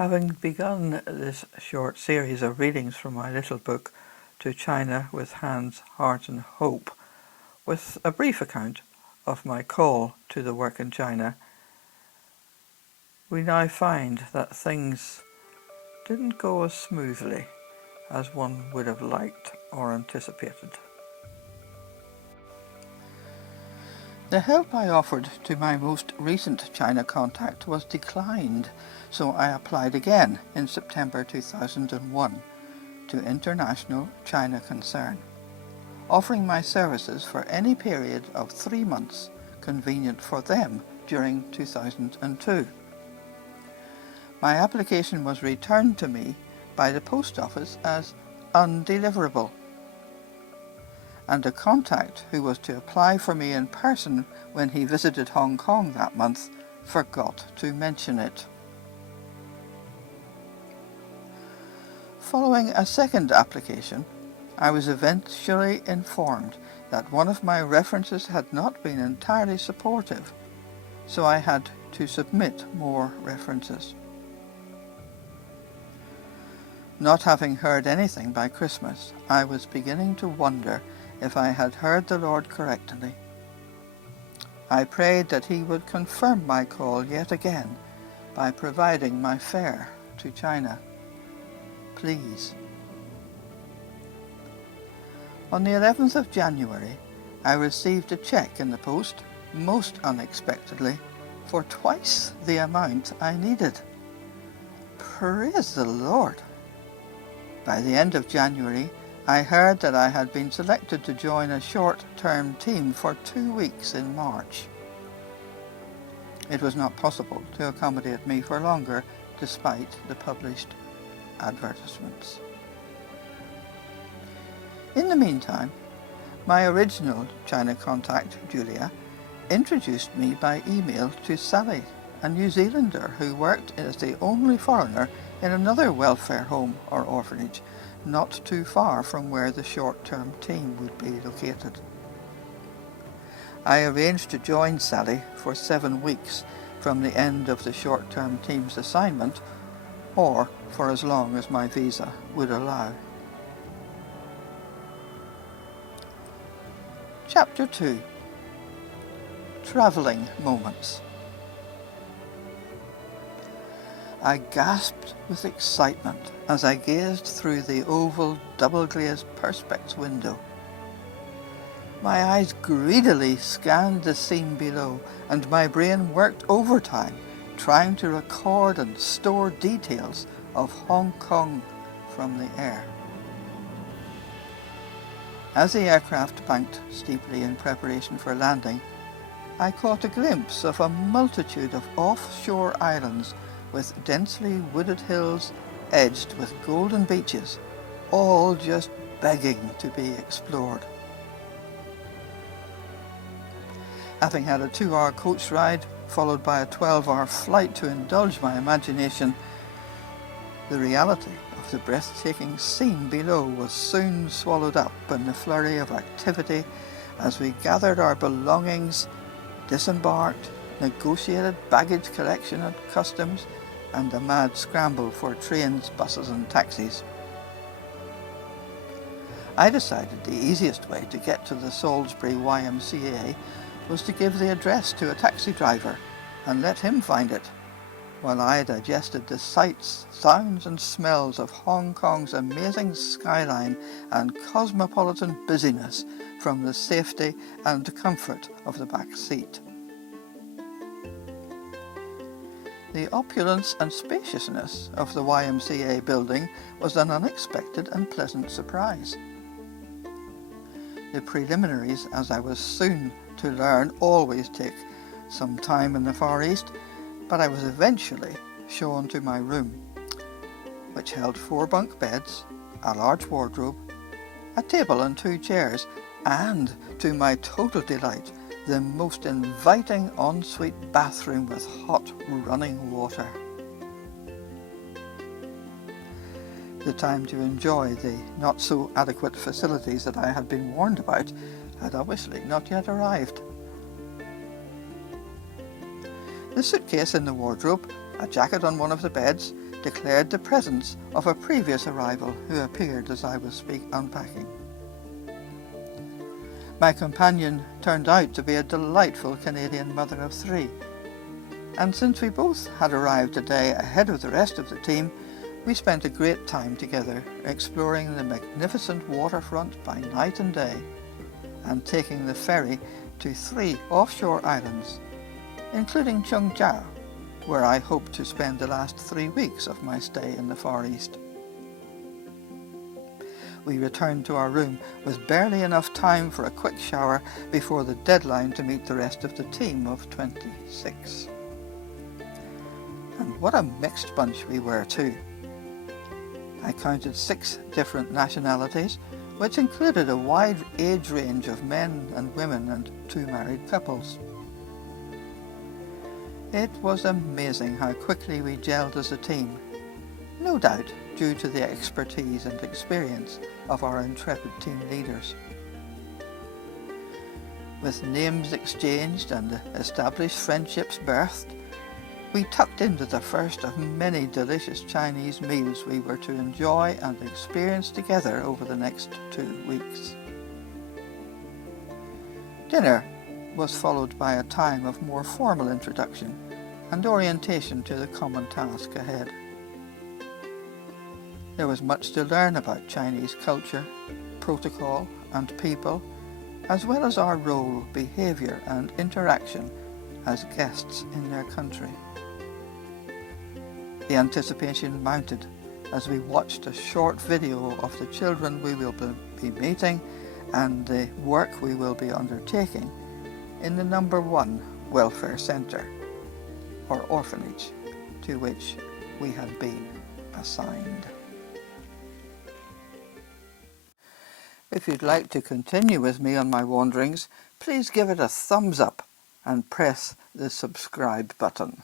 Having begun this short series of readings from my little book, To China with Hands, Heart and Hope, with a brief account of my call to the work in China, we now find that things didn't go as smoothly as one would have liked or anticipated. The help I offered to my most recent China contact was declined, so I applied again in September 2001 to International China Concern, offering my services for any period of 3 months convenient for them during 2002. My application was returned to me by the post office as undeliverable, and a contact who was to apply for me in person when he visited Hong Kong that month forgot to mention it. Following a second application, I was eventually informed that one of my references had not been entirely supportive, so I had to submit more references. Not having heard anything by Christmas, I was beginning to wonder if I had heard the Lord correctly. I prayed that He would confirm my call yet again by providing my fare to China. Please. On the 11th of January, I received a cheque in the post, most unexpectedly, for twice the amount I needed. Praise the Lord! By the end of January, I heard that I had been selected to join a short-term team for 2 weeks in March. It was not possible to accommodate me for longer, despite the published advertisements. In the meantime, my original China contact, Julia, introduced me by email to Sally, a New Zealander who worked as the only foreigner in another welfare home or orphanage not too far from where the short-term team would be located. I arranged to join Sally for 7 weeks from the end of the short-term team's assignment, or for as long as my visa would allow. Chapter 2. Travelling Moments. I gasped with excitement as I gazed through the oval double-glazed perspex window. My eyes greedily scanned the scene below, and my brain worked overtime trying to record and store details of Hong Kong from the air. As the aircraft banked steeply in preparation for landing, I caught a glimpse of a multitude of offshore islands with densely wooded hills edged with golden beaches, all just begging to be explored. Having had a 2-hour coach ride, followed by a 12-hour flight to indulge my imagination, the reality of the breathtaking scene below was soon swallowed up in the flurry of activity as we gathered our belongings, disembarked, negotiated baggage collection at customs, and a mad scramble for trains, buses and taxis. I decided the easiest way to get to the Salisbury YMCA was to give the address to a taxi driver and let him find it, while I digested the sights, sounds and smells of Hong Kong's amazing skyline and cosmopolitan busyness from the safety and comfort of the back seat. The opulence and spaciousness of the YMCA building was an unexpected and pleasant surprise. The preliminaries, as I was soon to learn, always take some time in the Far East, but I was eventually shown to my room, which held 4 bunk beds, a large wardrobe, a table and 2 chairs, and, to my total delight, the most inviting ensuite bathroom with hot running water. The time to enjoy the not so adequate facilities that I had been warned about had obviously not yet arrived. The suitcase in the wardrobe, a jacket on one of the beds, declared the presence of a previous arrival who appeared as I was unpacking. My companion turned out to be a delightful Canadian mother of 3, and since we both had arrived a day ahead of the rest of the team, we spent a great time together exploring the magnificent waterfront by night and day, and taking the ferry to 3 offshore islands, including Chungchao, where I hope to spend the last 3 weeks of my stay in the Far East. We returned to our room with barely enough time for a quick shower before the deadline to meet the rest of the team of 26. And what a mixed bunch we were too. I counted 6 different nationalities, which included a wide age range of men and women and 2 married couples. It was amazing how quickly we gelled as a team, no doubt due to the expertise and experience of our intrepid team leaders. With names exchanged and established friendships birthed, we tucked into the first of many delicious Chinese meals we were to enjoy and experience together over the next 2 weeks. Dinner was followed by a time of more formal introduction and orientation to the common task ahead. There was much to learn about Chinese culture, protocol and people, as well as our role, behaviour and interaction as guests in their country. The anticipation mounted as we watched a short video of the children we will be meeting and the work we will be undertaking in the number 1 welfare centre, or orphanage, to which we had been assigned. If you'd like to continue with me on my wanderings, please give it a thumbs up and press the subscribe button.